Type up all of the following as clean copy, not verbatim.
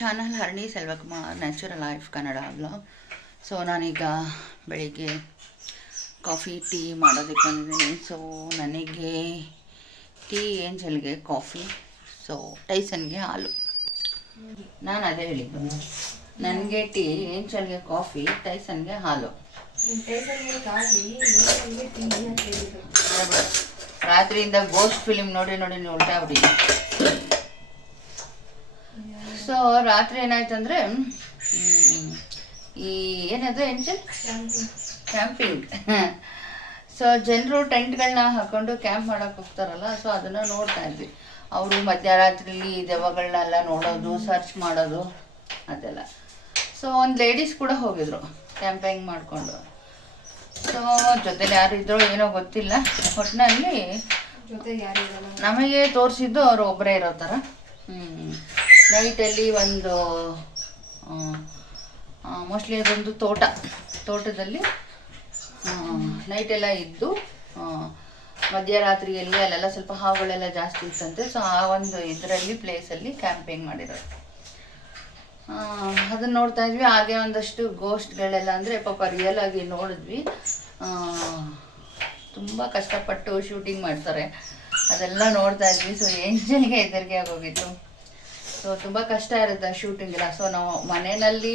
Channel Harani Selvakumar natural life Kannada vlog. So ನಾನೀಗ ಬೆಳಿಗ್ಗೆ coffee tea ಮಾಡೋದಕ್ಕೆ ಬಂದಿದ್ದೀನಿ. ಸೊ ನನಗೆ ಟೀ, ಏಂಜಲ್ಗೆ ಕಾಫಿ, ಸೊ ಟೈಸನ್ಗೆ ಹಾಲು. ನಾನು ಅದೇ ಹೇಳಿದ್ದು, ನನಗೆ ಟೀ, ಏಂಜಲ್ಗೆ ಕಾಫಿ, ಟೈಸನ್ಗೆ ಹಾಲು. ರಾತ್ರಿಯಿಂದ ಗೋಸ್ಟ್ ಫಿಲಿಮ್ ನೋಡಿ ನೋಡಿ ನೀವು ಉಲ್ಟಾ ಬಿಡಿ. ಸೊ ರಾತ್ರಿ ಏನಾಯ್ತಂದರೆ ಈ ಏನದು ಏಂಜಲ್ ಕ್ಯಾಂಪಿಂಗ್. ಸೊ ಜನರು ಟೆಂಟ್ಗಳನ್ನ ಹಾಕೊಂಡು ಕ್ಯಾಂಪ್ ಮಾಡೋಕೆ ಹೋಗ್ತಾರಲ್ಲ, ಸೊ ಅದನ್ನು ನೋಡ್ತಾ ಇದ್ವಿ. ಅವರು ಮಧ್ಯರಾತ್ರಿಲಿ ದೆವ್ವಗಳನ್ನೆಲ್ಲ ನೋಡೋದು, ಸರ್ಚ್ ಮಾಡೋದು ಅದೆಲ್ಲ. ಸೊ ಒಂದು ಲೇಡೀಸ್ ಕೂಡ ಹೋಗಿದ್ರು ಕ್ಯಾಂಪಿಂಗ್ ಮಾಡಿಕೊಂಡು. ಸೊ ಜೊತೆಲಿ ಯಾರು ಇದ್ರೋ ಏನೋ ಗೊತ್ತಿಲ್ಲ, ಒಟ್ಟಿನಲ್ಲಿ ನಮಗೆ ತೋರಿಸಿದ್ದು ಅವರು ಒಬ್ಬರೇ ಇರೋ ಥರ. ನೈಟಲ್ಲಿ ಒಂದು ಮೋಸ್ಟ್ಲಿ ಅದೊಂದು ತೋಟದಲ್ಲಿ ನೈಟೆಲ್ಲ ಇದ್ದು ಮಧ್ಯರಾತ್ರಿಯಲ್ಲಿ ಅಲ್ಲೆಲ್ಲ ಸ್ವಲ್ಪ ಹಾವುಗಳೆಲ್ಲ ಜಾಸ್ತಿ ಇತ್ತಂತೆ. ಸೊ ಆ ಒಂದು ಇದರಲ್ಲಿ ಪ್ಲೇಸಲ್ಲಿ ಕ್ಯಾಂಪಿಂಗ್ ಮಾಡಿರೋದು. ಅದನ್ನು ನೋಡ್ತಾ ಇದ್ವಿ. ಹಾಗೆ ಒಂದಷ್ಟು ಗೋಸ್ಟ್ಗಳೆಲ್ಲ ಅಂದರೆ ಪಾಪ ರಿಯಲ್ ಆಗಿ ನೋಡಿದ್ವಿ. ತುಂಬ ಕಷ್ಟಪಟ್ಟು ಶೂಟಿಂಗ್ ಮಾಡ್ತಾರೆ, ಅದೆಲ್ಲ ನೋಡ್ತಾ ಇದ್ವಿ. ಸೊ ಏಂಜಲ್ಗೆ ಹೆದರಿಕೆ ಆಗೋಗಿತ್ತು. ಸೊ ತುಂಬ ಕಷ್ಟ ಇರುತ್ತೆ ಶೂಟಿಂಗ್ ಎಲ್ಲ. ಸೊ ನಾವು ಮನೆಯಲ್ಲಿ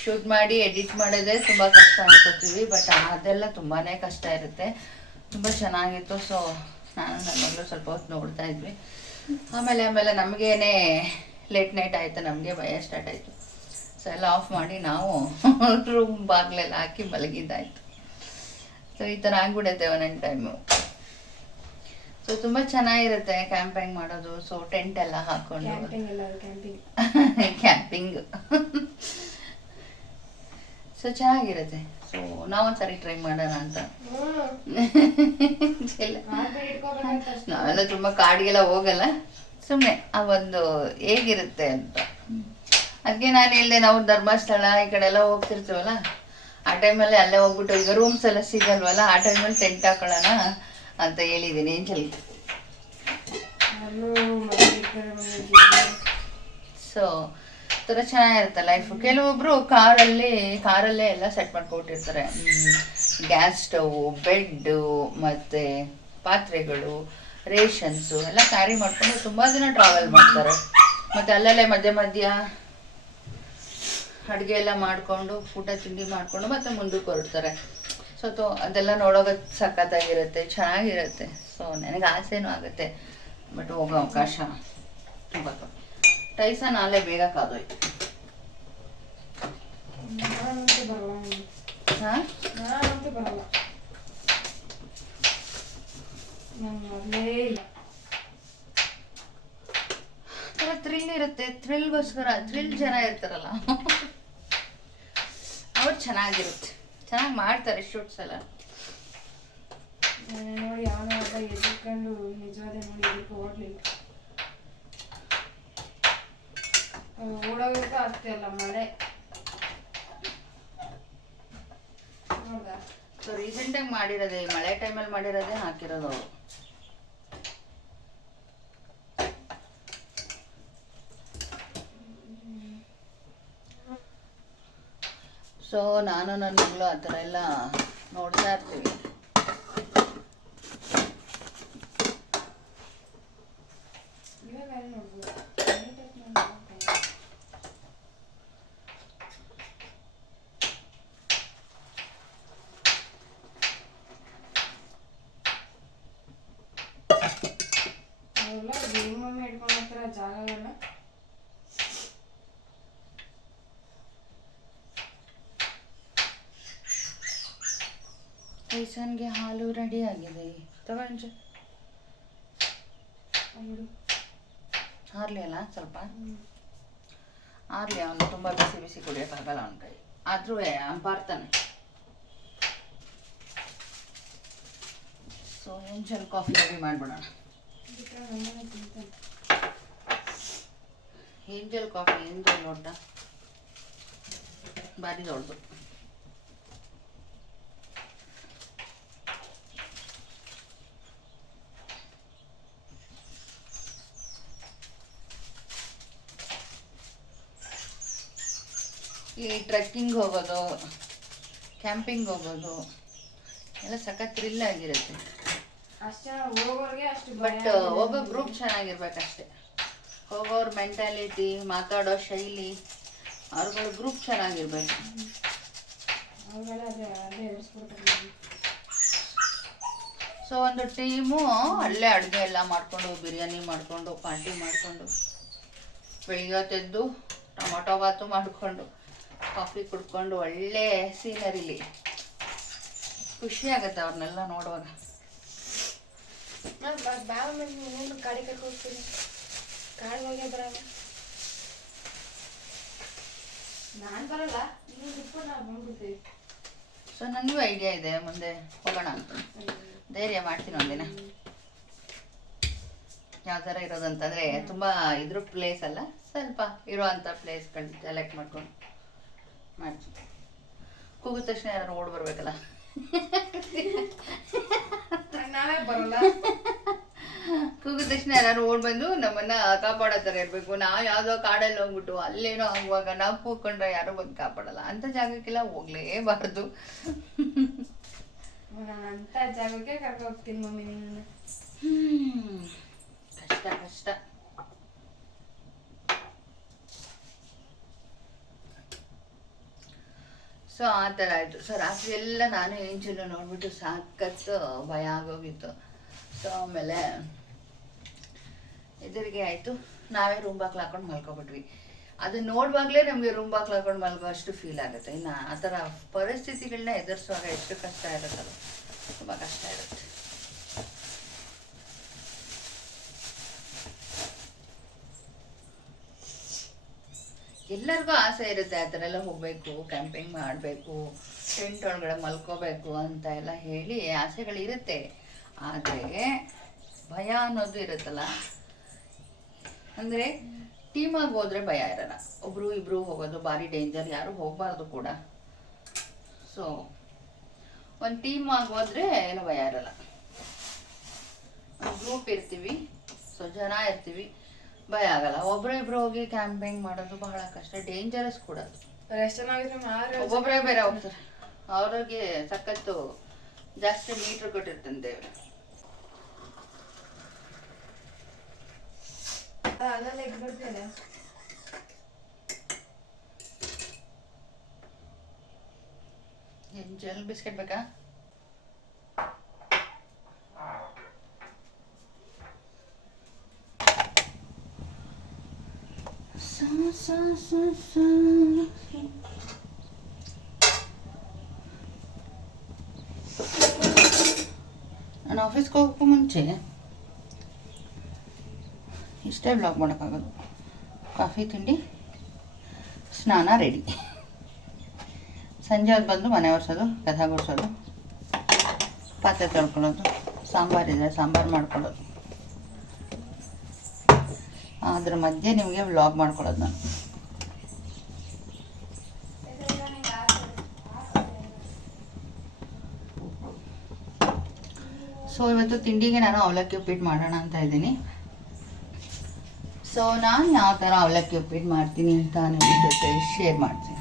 ಶೂಟ್ ಮಾಡಿ ಎಡಿಟ್ ಮಾಡೋದೇ ತುಂಬ ಕಷ್ಟ ಅನ್ಕೋತೀವಿ, ಬಟ್ ಅದೆಲ್ಲ ತುಂಬಾ ಕಷ್ಟ ಇರುತ್ತೆ. ತುಂಬ ಚೆನ್ನಾಗಿತ್ತು. ಸೊ ನಾನು ನನ್ನ ಮಗಳು ಸ್ವಲ್ಪ ಹೊತ್ತು ನೋಡ್ತಾ ಇದ್ವಿ. ಆಮೇಲೆ ನಮಗೇನೆ ಲೇಟ್ ನೈಟ್ ಆಯಿತು, ನಮಗೆ ಭಯ ಸ್ಟಾರ್ಟ್ ಆಯಿತು. ಸೊ ಎಲ್ಲ ಆಫ್ ಮಾಡಿ ನಾವು ರೂಮ್ ಬಾಗಿಲೆಲ್ಲ ಹಾಕಿ ಮಲಗಿದ್ದಾಯಿತು. ಸೊ ಈ ಥರ ಆಗ್ಬಿಡುತ್ತೆ ಒಂದೊಂದು ಟೈಮು. ಸೊ ತುಂಬ ಚೆನ್ನಾಗಿರುತ್ತೆ ಕ್ಯಾಂಪಿಂಗ್ ಮಾಡೋದು. ಸೊ ಟೆಂಟ್ ಎಲ್ಲ ಹಾಕೊಂಡು ಕ್ಯಾಂಪಿಂಗ್ ಸೊ ಚೆನ್ನಾಗಿರುತ್ತೆ. ಸೊ ನಾವೊಂದ್ಸರಿ ಟ್ರೈ ಮಾಡೋಣ ಅಂತ. ನಾವೆಲ್ಲ ತುಂಬ ಕಾಡಿಗೆಲ್ಲ ಹೋಗಲ್ಲ, ಸುಮ್ಮನೆ ಆ ಒಂದು ಹೇಗಿರುತ್ತೆ ಅಂತ. ಅದಕ್ಕೆ ನಾನು ಹೇಳಿದೆ, ನಾವು ಧರ್ಮಸ್ಥಳ ಈ ಕಡೆ ಎಲ್ಲ ಹೋಗ್ತಿರ್ತೀವಲ್ಲ, ಆ ಟೈಮಲ್ಲಿ ಅಲ್ಲೇ ಹೋಗ್ಬಿಟ್ಟು ಈಗ ರೂಮ್ಸ್ ಎಲ್ಲ ಸಿಗಲ್ವಲ್ಲ, ಆ ಟೈಮಲ್ಲಿ ಟೆಂಟ್ ಹಾಕೊಳ್ಳೋಣ ಅಂತ ಹೇಳಿದ್ದೀನಿ ಏಂಜಲ್. ಸೊ ಥರ ಚೆನ್ನಾಗಿರುತ್ತೆ ಲೈಫು. ಕೆಲವೊಬ್ರು ಕಾರಲ್ಲೇ ಎಲ್ಲ ಸೆಟ್ ಮಾಡ್ಕೊಟ್ಟಿರ್ತಾರೆ. ಗ್ಯಾಸ್ ಸ್ಟವ್, ಬೆಡ್ಡು, ಮತ್ತು ಪಾತ್ರೆಗಳು, ರೇಷನ್ಸು ಎಲ್ಲ ಕ್ಯಾರಿ ಮಾಡ್ಕೊಂಡು ತುಂಬ ದಿನ ಟ್ರಾವೆಲ್ ಮಾಡ್ತಾರೆ. ಮತ್ತು ಅಲ್ಲಲ್ಲೇ ಮಧ್ಯ ಅಡುಗೆ ಎಲ್ಲ ಮಾಡಿಕೊಂಡು ಊಟ ತಿಂಡಿ ಮಾಡಿಕೊಂಡು ಮತ್ತೆ ಮುಂದಕ್ಕೆ ಹೊರಡ್ತಾರೆ. ಸೊ ಅದೆಲ್ಲ ನೋಡೋಕೆ ಸಖತ್ತಾಗಿರುತ್ತೆ, ಚೆನ್ನಾಗಿರುತ್ತೆ. ಸೊ ನನಗೆ ಆಸೆನೂ ಆಗುತ್ತೆ, ಬಟ್ ಹೋಗೋ ಅವಕಾಶ ತುಂಬ ಕಮ್ಮಿ. ಟೈಸನ್ ಅಲ್ಲೇ ಬೇಗ ಕಾದೋಯ್ತು. ಥ್ರಿಲ್ ಇರುತ್ತೆ, ಥ್ರಿಲ್ಗೋಸ್ಕರ ಜನ ಇರ್ತಾರಲ್ಲ ಅವ್ರು ಚೆನ್ನಾಗಿರುತ್ತೆ, ಚೆನ್ನಾಗಿ ಮಾಡ್ತಾರೆ ಶೂಟ್ಸ್ ಎಲ್ಲ. ನೋಡಿ ಯಾವನ ಒಬ್ಬ ಎದ್ಕೊಂಡು ನಿಜವಾದ ನೋಡಿ ಎದಕ್ಕೆ ಓಡ್ಲಿಲ್ಲ, ಓಡೋಗಿರ್ತ ಅಷ್ಟೇ ಅಲ್ಲ ಮಳೆ ನೋಡ್ದ. ಸೊ ರೀಸೆಂಟಾಗಿ ಮಾಡಿರೋದೇ, ಮಳೆ ಟೈಮಲ್ಲಿ ಮಾಡಿರೋದೇ ಹಾಕಿರೋದು ಅವರು. ಸೊ ನಾನು ನನ್ನ ಮಗಳು ಆ ಥರ ಎಲ್ಲ ನೋಡ್ತಾ ಇರ್ತೀವಿ. ಜಾಗಗಳನ್ನ ಟೈಸನ್ಗೆ ಹಾಲು ರೆಡಿ ಆಗಿದೆ. ತಗೊಂಡು ಹಾರ್ಲಿ ಅಲ್ಲ, ಸ್ವಲ್ಪ ಹಾರ್ಲಿ. ಅವನು ತುಂಬ ಬಿಸಿ ಕುಡಿಯೋಕ್ಕಾಗಲ್ಲ ಅವನ ಕೈ, ಆದರೂ ಬರ್ತಾನೆ. ಸೊ ಏಂಜಲ್ ಕಾಫಿ ರೆಡಿ ಮಾಡಿಬಿಡೋಣ. ಏಂಜಲ್ ಕಾಫಿ ಲೋಟ ಭಾರಿ ದೊಡ್ಡದು. ಈ ಟ್ರೆಕ್ಕಿಂಗ್ ಹೋಗೋದು, ಕ್ಯಾಂಪಿಂಗ್ ಹೋಗೋದು ಎಲ್ಲ ಸಖತ್ ಥ್ರಿಲ್ ಆಗಿರುತ್ತೆ. ಅಷ್ಟೇ ಹೋಗೋರ್ಗೆ ಅಷ್ಟು ಬಟ್ ಹೋಗೋ ಗ್ರೂಪ್ ಚೆನ್ನಾಗಿರ್ಬೇಕಷ್ಟೆ. ಹೋಗೋರ ಮೆಂಟಾಲಿಟಿ, ಮಾತಾಡೋ ಶೈಲಿ, ಅವ್ರಗಳ ಗ್ರೂಪ್ ಚೆನ್ನಾಗಿರ್ಬೇಕು. ಸೊ ಒಂದು ಟೀಮು ಅಲ್ಲೇ ಅಡುಗೆ ಎಲ್ಲ ಮಾಡಿಕೊಂಡು, ಬಿರಿಯಾನಿ ಮಾಡಿಕೊಂಡು, ಪಾರ್ಟಿ ಮಾಡಿಕೊಂಡು, ಬೆಳಿಗ್ಗೆ ಹೊತ್ತೆದ್ದು ಟೊಮೊಟೊ ಬಾತು ಮಾಡಿಕೊಂಡು, ಕಾಫಿ ಕುಡ್ಕೊಂಡು, ಒಳ್ಳೆ ಸೀನರಿಲಿ ಖುಷಿ ಆಗುತ್ತೆ ಅವ್ರನ್ನೆಲ್ಲ ನೋಡುವಾಗ. ಗಾಡಿ ಕರ್ಕೊಂಡು ಹೋಗ್ತೀನಿ, ಕಾಡಿಗೆ ಹೋಗೇ ಬರಲ್ಲ. ನಾನು ಬರಲ್ಲ, ನೀವು ಬಿಟ್ಕೊಂಡು ನಾವು ಬಂದ್ಬಿಡ್ತೀವಿ. ಸೊ ನನಗೂ ಐಡಿಯಾ ಇದೆ, ಮುಂದೆ ಹೋಗೋಣ ಅಂತ ಧೈರ್ಯ ಮಾಡ್ತೀನಿ ಒಂದಿನ. ಯಾವ ಥರ ಇರೋದಂತಂದರೆ ತುಂಬ ಇದ್ರ ಪ್ಲೇಸ್ ಅಲ್ಲ, ಸ್ವಲ್ಪ ಇರೋ ಅಂಥ ಪ್ಲೇಸ್ಗಳನ್ನ ಸೆಲೆಕ್ಟ್ ಮಾಡ್ಕೊಂಡು ಮಾಡ್ತೀನಿ. ಕೂಗಿದ ತಕ್ಷಣ ಯಾರು ಓಡ್ ಬರ್ಬೇಕಲ್ಲ. ನಾವೇ ಬರಲ್ಲ. ಕೂಗಿದ ತಕ್ಷಣ ಯಾರು ಓಡ್ ಬಂದು ನಮ್ಮನ್ನ ಕಾಪಾಡೋ ಥರ ಇರಬೇಕು. ನಾವು ಯಾವುದೋ ಕಾಡಲ್ಲಿ ಹೋಗ್ಬಿಟ್ಟು ಅಲ್ಲೇನೋ ಆಗುವಾಗ ನಾವು ಕೂತ್ಕೊಂಡ್ರೆ ಯಾರು ಬಂದು ಕಾಪಾಡಲ್ಲ. ಅಂಥ ಜಾಗಕ್ಕೆಲ್ಲ ಹೋಗ್ಲೇಬಾರ್ದು. ಅಂತ ಜಾಗಕ್ಕೆ ಕರ್ಕೊಂಡು ಹೋಗ್ತೀನಿ ಮಮ್ಮಿ ನಿನ್ನ. ಕಷ್ಟ ಕಷ್ಟ. ಸೊ ಆ ಥರ ಆಯಿತು. ಸೊ ರಾತ್ರಿ ಎಲ್ಲ ನಾನು ಏಂಜಲು ನೋಡ್ಬಿಟ್ಟು ಸಾಕತ್ತು ಭಯ ಆಗೋಗಿತ್ತು. ಸೊ ಆಮೇಲೆ ಎದುರಿಗೆ ಆಯಿತು, ನಾವೇ ರೂಮ್ ಬಾಕ್ಲು ಹಾಕೊಂಡು ಮಲ್ಕೊಬಿಟ್ವಿ. ಅದನ್ನ ನೋಡುವಾಗಲೇ ನಮಗೆ ರೂಮ್ ಬಾಕ್ಲು ಹಾಕೊಂಡು ಮಲ್ಗೋ ಅಷ್ಟು ಫೀಲ್ ಆಗುತ್ತೆ. ಇನ್ನು ಆ ಥರ ಪರಿಸ್ಥಿತಿಗಳನ್ನ ಎದುರಿಸುವಾಗ ಎಷ್ಟು ಕಷ್ಟ ಇರುತ್ತಲ್ಲ, ತುಂಬ ಕಷ್ಟ ಇರುತ್ತೆ. ಎಲ್ಲರಿಗೂ ಆಸೆ ಇರುತ್ತೆ ಆ ಥರ ಎಲ್ಲ ಹೋಗಬೇಕು, ಕ್ಯಾಂಪಿಂಗ್ ಮಾಡಬೇಕು, ಟೆಂಟ್ ಒಳಗಡೆ ಮಲ್ಕೋಬೇಕು ಅಂತ ಎಲ್ಲ ಹೇಳಿ ಆಸೆಗಳಿರುತ್ತೆ. ಆದರೆ ಭಯ ಅನ್ನೋದು ಇರುತ್ತಲ್ಲ, ಅಂದರೆ ಟೀಮಾಗಿ ಹೋದರೆ ಭಯ ಇರಲ್ಲ. ಒಬ್ಬರು ಇಬ್ಬರು ಹೋಗೋದು ಭಾರಿ ಡೇಂಜರ್, ಯಾರು ಹೋಗಬಾರ್ದು ಕೂಡ. ಸೊ ಒಂದು ಟೀಮ್ ಆಗಿ ಹೋದರೆ ಏನೂ ಭಯ ಇರಲ್ಲ. ಒಂದು ಗ್ರೂಪ್ ಇರ್ತೀವಿ, ಸೊ ಜನ ಇರ್ತೀವಿ, ಭಯ ಆಗಲ್ಲ. ಒಬ್ಬರೇ ಇಬ್ರು ಹೋಗಿ ಕ್ಯಾಂಪಿಂಗ್ ಮಾಡೋದು ಬಹಳ ಕಷ್ಟ, ಡೇಂಜರಸ್ ಕೂಡ. ಒಬ್ಬೊಬ್ಬರೇ ಬೇರೆ ಹೋಗ್ತಾರೆ, ಅವ್ರಿಗೆ ಸಖತ್ತು ಜಾಸ್ತಿ ಮೀಟ್ರ್ ಕೊಟ್ಟಿರ್ತಾನೆ ದೇವ್ರು. ಜಲ್ ಬಿಸ್ಕೆಟ್ ಬೇಕಾ? ನಾನು ಆಫೀಸ್ಗೆ ಹೋಗೋಕ್ಕೂ ಮುಂಚೆ ಇಷ್ಟೇ ಬ್ಲಾಗ್ ಮಾಡೋಕ್ಕಾಗೋದು. ಕಾಫಿ ತಿಂಡಿ, ಸ್ನಾನ, ರೆಡಿ. ಸಂಜೆ ಹೊತ್ತು ಬಂದು ಮನೆ ಒರೆಸೋದು, ಕಸ ಗುಡಿಸೋದು, ಪಾತ್ರೆ ತೊಳ್ಕೊಳ್ಳೋದು, ಸಾಂಬಾರಿದ್ರೆ ಸಾಂಬಾರು ಮಾಡ್ಕೊಳ್ಳೋದು, ಅದ್ರ ಮಧ್ಯೆ ನಿಮಗೆ ವ್ಲಾಗ್ ಮಾಡ್ಕೊಳ್ಳೋದು ನಾನು. ಸೊ ಇವತ್ತು ತಿಂಡಿಗೆ ನಾನು ಅವಲಕ್ಕಿ ಉಪ್ಪಿಟ್ಟು ಮಾಡೋಣ ಅಂತ ಇದ್ದೀನಿ. ಸೊ ನಾನು ಯಾವ ಥರ ಅವಲಕ್ಕಿ ಉಪ್ಪಿಟ್ಟು ಮಾಡ್ತೀನಿ ಅಂತ ನಿಮ್ಮ ಜೊತೆ ಶೇರ್ ಮಾಡ್ತೀನಿ.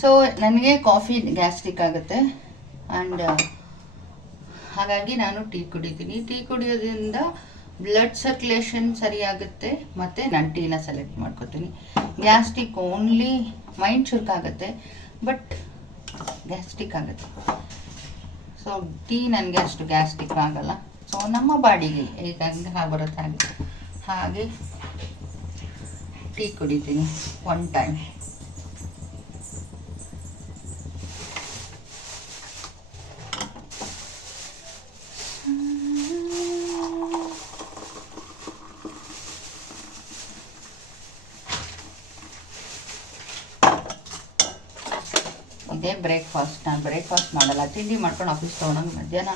ಸೊ ನನಗೆ ಕಾಫಿ ಗ್ಯಾಸ್ಟ್ರಿಕ್ ಆಗುತ್ತೆ, ಆ್ಯಂಡ್ ಹಾಗಾಗಿ ನಾನು ಟೀ ಕುಡಿತೀನಿ. ಟೀ ಕುಡಿಯೋದ್ರಿಂದ ಬ್ಲಡ್ ಸರ್ಕ್ಯುಲೇಷನ್ ಸರಿಯಾಗುತ್ತೆ, ಮತ್ತು ನಾನು ಟೀನ ಸೆಲೆಕ್ಟ್ ಮಾಡ್ಕೊತೀನಿ. ಗ್ಯಾಸ್ಟ್ರಿಕ್ ಓನ್ಲಿ ಮೈಂಡ್ ಚುರುಕಾಗುತ್ತೆ, ಬಟ್ ಗ್ಯಾಸ್ಟ್ರಿಕ್ ಆಗುತ್ತೆ. ಸೊ ಟೀ ನನಗೆ ಅಷ್ಟು ಗ್ಯಾಸ್ಟ್ರಿಕ್ ಆಗಲ್ಲ. ಸೊ ನಮ್ಮ ಬಾಡಿಗೆ ಈಗ ಬರುತ್ತೆ ಹಾಗೆ ಟೀ ಕುಡಿತೀನಿ ಒನ್ ಟೈಮ್. ಇದೇ ಬ್ರೇಕ್ಫಾಸ್ಟ್. ನಾನು ಬ್ರೇಕ್ಫಾಸ್ಟ್ ಮಾಡಲ್ಲ, ತಿಂಡಿ ಮಾಡ್ಕೊಂಡು ಆಫೀಸ್ ತೊಗೊಂಡೋಗಿ ಮಧ್ಯಾಹ್ನ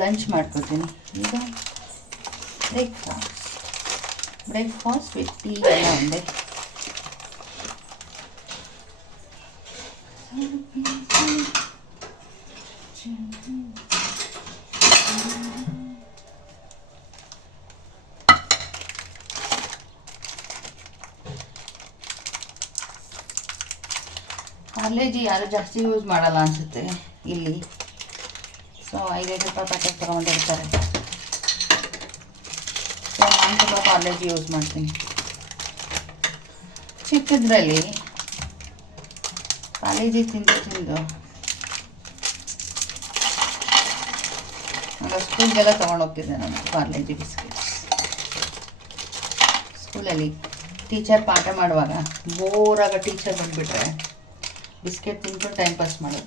ಲಂಚ್ ಮಾಡ್ಕೊತೀನಿ. ಈಗ ಬ್ರೇಕ್ಫಾಸ್ಟ್ ವಿತ್ ಟೀ ಎಲ್ಲ ಒಂದೇ. ಪಾರ್ಲೇಜಿ ಯಾರು ಜಾಸ್ತಿ ಯೂಸ್ ಮಾಡಲ್ಲ ಅನಿಸುತ್ತೆ ಇಲ್ಲಿ. ಸೊ 5 ರೂಪಾಯಿ ಪ್ಯಾಕೆಟ್ ತೊಗೊಂಡಿರ್ತಾರೆ. ಸೊ ನಾನು ತುಂಬ ಪಾರ್ಲೇಜಿ ಯೂಸ್ ಮಾಡ್ತೀನಿ. ಚಿಕ್ಕದ್ರಲ್ಲಿ ಪಾರ್ಲೇಜಿ ತಿಂದು ಸ್ಕೂಲ್ಗೆಲ್ಲ ತೊಗೊಂಡೋಗ್ತಿದ್ದೆ ನಾನು ಪಾರ್ಲೇಜಿ ಬಿಸ್ಕೆಟ್ಸ್. ಸ್ಕೂಲಲ್ಲಿ ಟೀಚರ್ ಪಾಠ ಮಾಡುವಾಗ ಬೋರಾಗ ಟೀಚರ್ ಬಂದುಬಿಟ್ರೆ ಬಿಸ್ಕೆಟ್ ತಿಂದ್ಕೊಂಡು ಟೈಮ್ ಪಾಸ್ ಮಾಡೋದು.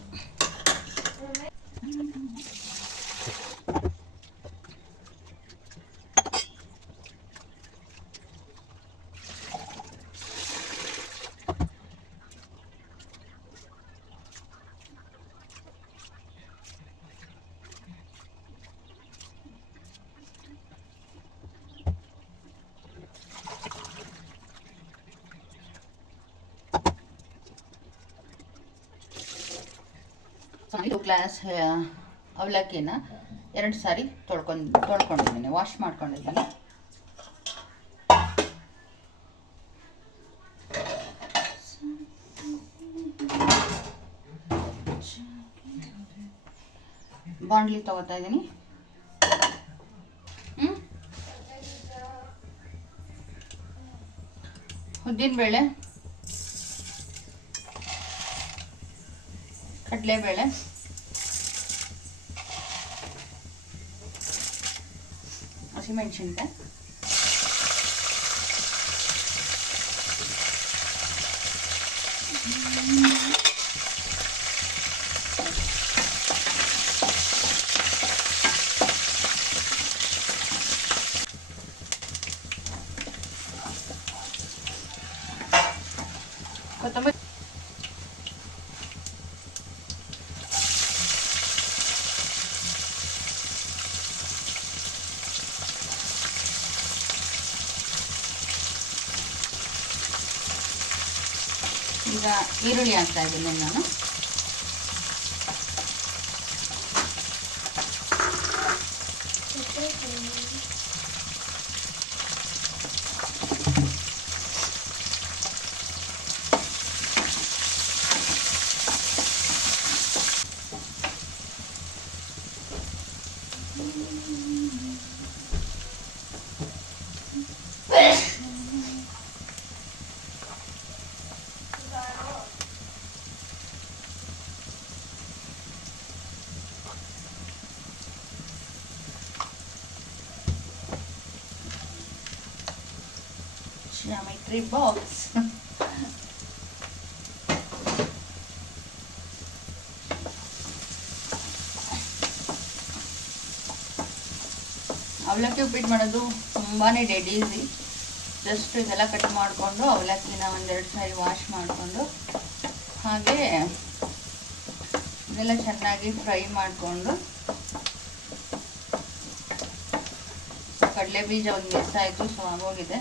ಇದು ಗ್ಲಾಸ್ ಅವಲಕ್ಕಿನ 2 ಸಾರಿ ತೊಳ್ಕೊಂಡಿದ್ದೀನಿ, ವಾಶ್ ಮಾಡ್ಕೊಂಡಿದ್ದೀನಿ. ಬಾಣಲಿ ತಗೋತಾ ಇದ್ದೀನಿ. ಉದ್ದಿನಬೇಳೆ, ಕಡಲೆಬೇಳೆ, ಹಸಿಮೆಣಸಿನ್ಕಾಯಿ, ಕೊತ್ತಂಬರಿ, ಈಗ ಈರುಳ್ಳಿ ಹಾಕ್ತಾ ಇದ್ದೀನಿ ನಾನು. Geometry box. ಅವಲಕ್ಕಿ ಉಪ್ಪಿಟ್ಟು ಮಾಡೋದು ತುಂಬಾ ಡೆಡ್ ಈಸಿ. ಜಸ್ಟ್ ಇದೆಲ್ಲ ಕಟ್ ಮಾಡಿಕೊಂಡು ಅವಲಕ್ಕಿನ 1-2 ಸಾರಿ ವಾಶ್ ಮಾಡಿಕೊಂಡು ಹಾಗೆ ಇದೆಲ್ಲ ಚೆನ್ನಾಗಿ ಫ್ರೈ ಮಾಡಿಕೊಂಡು ಕಡಲೆ ಬೀಜ ಒಂದು ಮಿಸ್ ಆಯಿತು, ಸೊ ಆಗೋಗಿದೆ.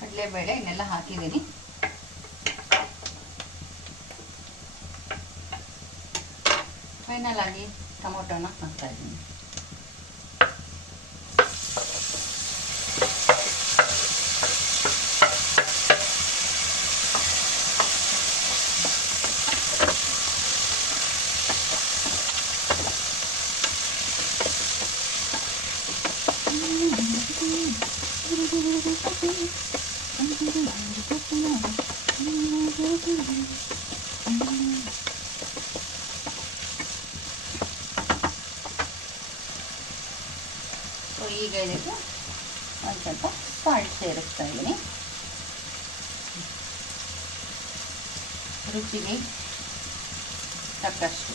ಕಡಲೆಬೇಳೆ ಇನ್ನೆಲ್ಲ ಹಾಕಿದ್ದೀನಿ. ಫೈನಲ್ ಆಗಿ ಟೊಮೊಟೊನ ಹಾಕ್ತಾ ಇದ್ದೀನಿ. ಸೊ ಈಗ ಇದಕ್ಕೆ ಒಂದು ಸ್ವಲ್ಪ ಸಾಲ್ಟ್ ಸೇರಿಸ್ತಾ ಇದ್ದೀನಿ. ರುಚಿಗೆ ತಕ್ಕಷ್ಟು.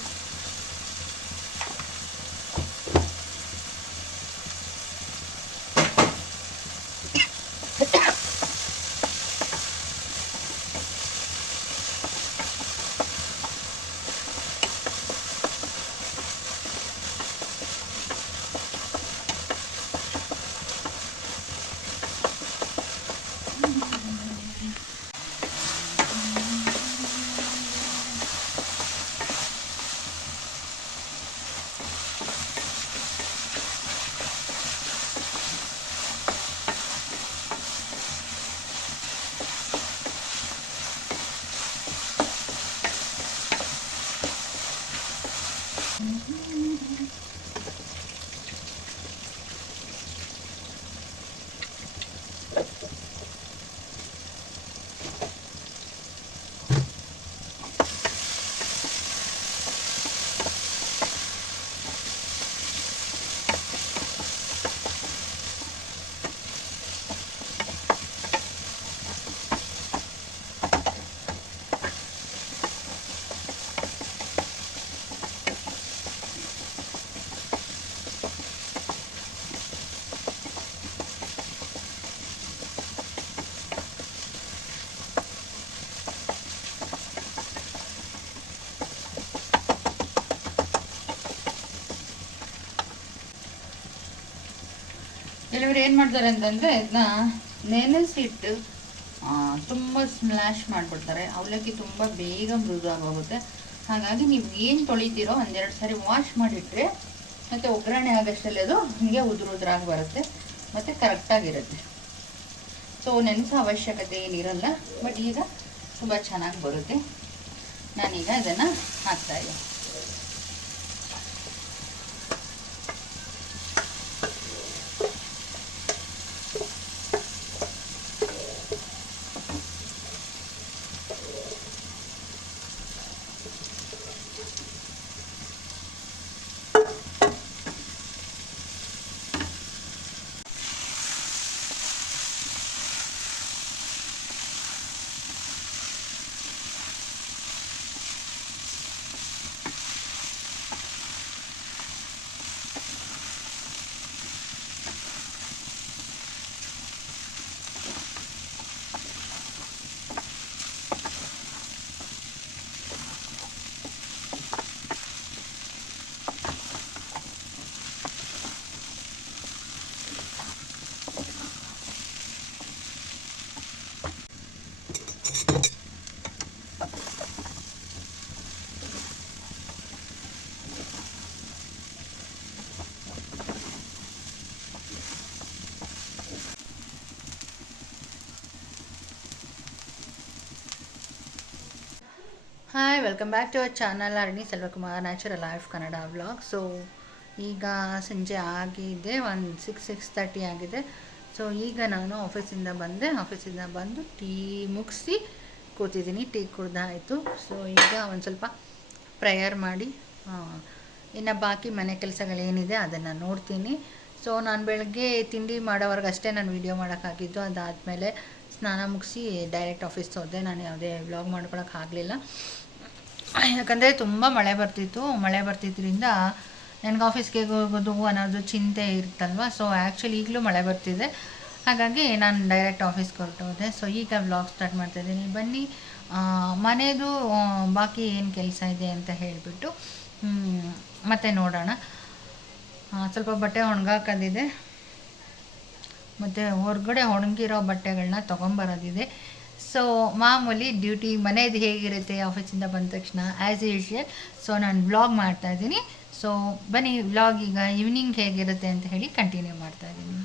ಇವ್ರು ಏನು ಮಾಡ್ತಾರೆ ಅಂತಂದರೆ ಇದನ್ನ ನೆನೆಸಿಟ್ಟು ತುಂಬ ಸ್ಮ್ಯಾಶ್ ಮಾಡಿಬಿಡ್ತಾರೆ. ಅವಲಕ್ಕಿ ತುಂಬ ಬೇಗ ಮೃದುವಾಗೋಗುತ್ತೆ. ಹಾಗಾಗಿ ನೀವು ಏನು ತೊಳಿತೀರೋ ಒಂದೆರಡು ಸಾರಿ ವಾಶ್ ಮಾಡಿಟ್ರೆ ಮತ್ತು ಒಗ್ಗರಣೆ ಆಗೋಷ್ಟರಲ್ಲಿ ಅದು ಹೀಗೆ ಉದುರಾಗಿ ಬರುತ್ತೆ ಮತ್ತು ಕರೆಕ್ಟಾಗಿರುತ್ತೆ. ಸೊ ನೆನೆಸೋ ಅವಶ್ಯಕತೆ ಏನಿರಲ್ಲ. ಬಟ್ ಈಗ ತುಂಬ ಚೆನ್ನಾಗಿ ಬರುತ್ತೆ. ನಾನೀಗ ಇದನ್ನು ಹಾಕ್ತಾಯಿದ್ದೆ. Hi, welcome back to our channel Arni Selvakumar natural life Kannada vlog. So ಈಗ ಸಂಜೆ ಆಗಿದೆ, 6:30 ಆಗಿದೆ. ಸೊ ಈಗ ನಾನು ಆಫೀಸಿಂದ ಬಂದು ಟೀ ಮುಗಿಸಿ ಕೂತಿದ್ದೀನಿ. ಟೀ ಕುಡ್ದಾಯಿತು. ಸೊ ಈಗ ಒಂದು ಸ್ವಲ್ಪ ಪ್ರೇಯರ್ ಮಾಡಿ ಇನ್ನು ಬಾಕಿ ಮನೆ ಕೆಲಸಗಳೇನಿದೆ ಅದನ್ನು ನೋಡ್ತೀನಿ. ಸೊ ನಾನು ಬೆಳಗ್ಗೆ ತಿಂಡಿ ಮಾಡೋವರೆಗೆ ಅಷ್ಟೇ ನಾನು ವೀಡಿಯೋ ಮಾಡೋಕ್ಕಾಗಿದ್ದು. ಅದಾದಮೇಲೆ ಸ್ನಾನ ಮುಗಿಸಿ ಡೈರೆಕ್ಟ್ ಆಫೀಸ್ಗೆ ಹೋದೆ. ನಾನು ಯಾವುದೇ ವ್ಲಾಗ್ ಮಾಡ್ಕೊಳಕ್ಕಾಗಲಿಲ್ಲ, ಯಾಕಂದರೆ ತುಂಬ ಮಳೆ ಬರ್ತಿದ್ದರಿಂದ ನನಗೆ ಆಫೀಸ್ಗೆ ಹೋಗೋದು ಅನ್ನೋದು ಚಿಂತೆ ಇರುತ್ತಲ್ವ. ಸೊ ಆ್ಯಕ್ಚುಲಿ ಈಗಲೂ ಮಳೆ ಬರ್ತಿದೆ, ಹಾಗಾಗಿ ನಾನು ಡೈರೆಕ್ಟ್ ಆಫೀಸ್ಗೆ ಹೊರಟೋದೆ. ಸೊ ಈಗ ವ್ಲಾಗ್ ಸ್ಟಾರ್ಟ್ ಮಾಡ್ತಾಯಿದ್ದೀನಿ. ಬನ್ನಿ ಮನೆಯದು ಬಾಕಿ ಏನು ಕೆಲಸ ಇದೆ ಅಂತ ಹೇಳಿಬಿಟ್ಟು ಮತ್ತೆ ನೋಡೋಣ. ಸ್ವಲ್ಪ ಬಟ್ಟೆ ಒಣಗಾಕೋದಿದೆ, ಮತ್ತು ಹೊರಗಡೆ ಒಣಗಿರೋ ಬಟ್ಟೆಗಳನ್ನ ತೊಗೊಂಬರೋದಿದೆ. ಸೊ ಮಾಮೂಲಿ ಡ್ಯೂಟಿ ಮನೆಯದು ಹೇಗಿರುತ್ತೆ ಆಫೀಸಿಂದ ಬಂದ ತಕ್ಷಣ ಆ್ಯಸ್ ಯೂಶ್ವಲ್. ಸೊ ನಾನು ವ್ಲಾಗ್ ಮಾಡ್ತಾಯಿದ್ದೀನಿ. ಸೊ ಬನ್ನಿ ವ್ಲಾಗ್ ಈಗ ಈವ್ನಿಂಗ್ ಹೇಗಿರುತ್ತೆ ಅಂತ ಹೇಳಿ ಕಂಟಿನ್ಯೂ ಮಾಡ್ತಾಯಿದ್ದೀನಿ.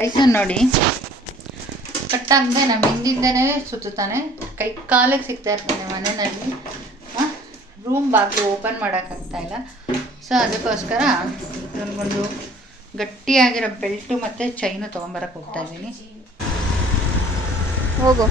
ರೈಸನ್ ನೋಡಿ ಕಟ್ಟಾಗದೆ ನಮ್ಮ ಹಿಂದಿಂದನೇ ಸುತ್ತಾನೆ, ಕೈ ಕಾಲಿಗೆ ಸಿಗ್ತಾ ಇರ್ತಾನೆ ಮನೆಯಲ್ಲಿ. ರೂಮ್ ಬಾಗಿಲು ಓಪನ್ ಮಾಡೋಕ್ಕಾಗ್ತಾಯಿಲ್ಲ. ಸೊ ಅದಕ್ಕೋಸ್ಕರ ನನಗೊಂದು ಗಟ್ಟಿಯಾಗಿರೋ ಬೆಲ್ಟು ಮತ್ತು ಚೈನು ತೊಗೊಂಬರಕ್ಕೆ ಹೋಗ್ತಾಯಿದ್ದೀನಿ. ಹೋಗು.